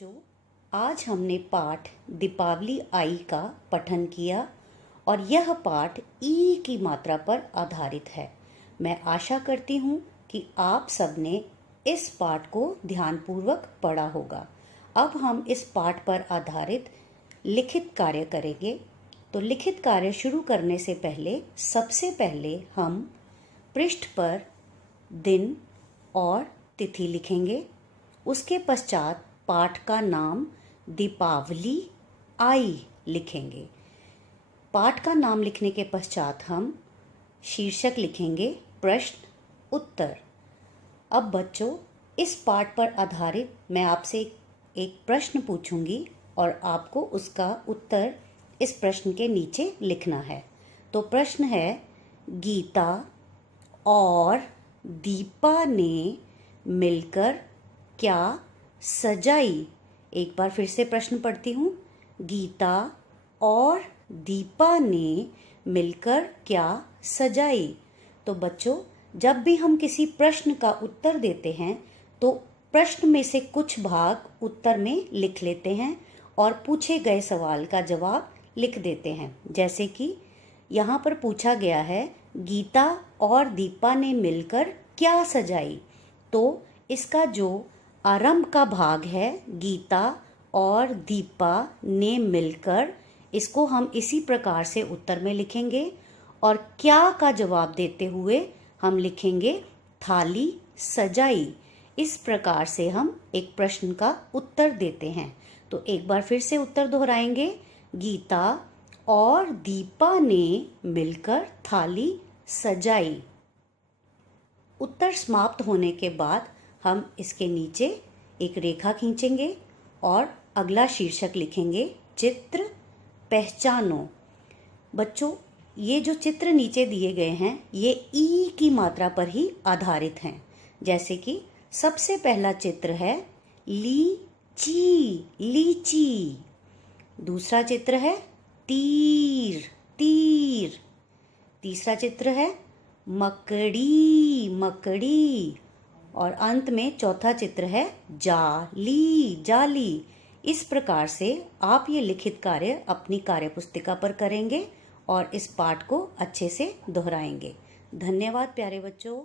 बच्चों, आज हमने पाठ दीपावली आई का पठन किया और यह पाठ ई की मात्रा पर आधारित है। मैं आशा करती हूँ कि आप सबने इस पाठ को ध्यानपूर्वक पढ़ा होगा। अब हम इस पाठ पर आधारित लिखित कार्य करेंगे। तो लिखित कार्य शुरू करने से पहले सबसे पहले हम पृष्ठ पर दिन और तिथि लिखेंगे। उसके पश्चात पाठ का नाम दीपावली आई लिखेंगे। पाठ का नाम लिखने के पश्चात हम शीर्षक लिखेंगे प्रश्न उत्तर। अब बच्चों, इस पाठ पर आधारित मैं आपसे एक प्रश्न पूछूंगी और आपको उसका उत्तर इस प्रश्न के नीचे लिखना है। तो प्रश्न है, गीता और दीपा ने मिलकर क्या सजाई। एक बार फिर से प्रश्न पढ़ती हूँ। गीता और दीपा ने मिलकर क्या सजाई। तो बच्चों, जब भी हम किसी प्रश्न का उत्तर देते हैं तो प्रश्न में से कुछ भाग उत्तर में लिख लेते हैं और पूछे गए सवाल का जवाब लिख देते हैं। जैसे कि यहाँ पर पूछा गया है, गीता और दीपा ने मिलकर क्या सजाई। तो इसका जो आरंभ का भाग है, गीता और दीपा ने मिलकर, इसको हम इसी प्रकार से उत्तर में लिखेंगे और क्या का जवाब देते हुए हम लिखेंगे थाली सजाई। इस प्रकार से हम एक प्रश्न का उत्तर देते हैं। तो एक बार फिर से उत्तर दोहराएंगे। गीता और दीपा ने मिलकर थाली सजाई। उत्तर समाप्त होने के बाद हम इसके नीचे एक रेखा खींचेंगे और अगला शीर्षक लिखेंगे चित्र पहचानो। बच्चों, ये जो चित्र नीचे दिए गए हैं ये ई की मात्रा पर ही आधारित हैं। जैसे कि सबसे पहला चित्र है लीची, लीची। दूसरा चित्र है तीर, तीर। तीसरा चित्र है मकड़ी, मकड़ी। और अंत में चौथा चित्र है जाली, जाली। इस प्रकार से आप ये लिखित कार्य अपनी कार्यपुस्तिका पर करेंगे और इस पाठ को अच्छे से दोहराएंगे। धन्यवाद प्यारे बच्चों।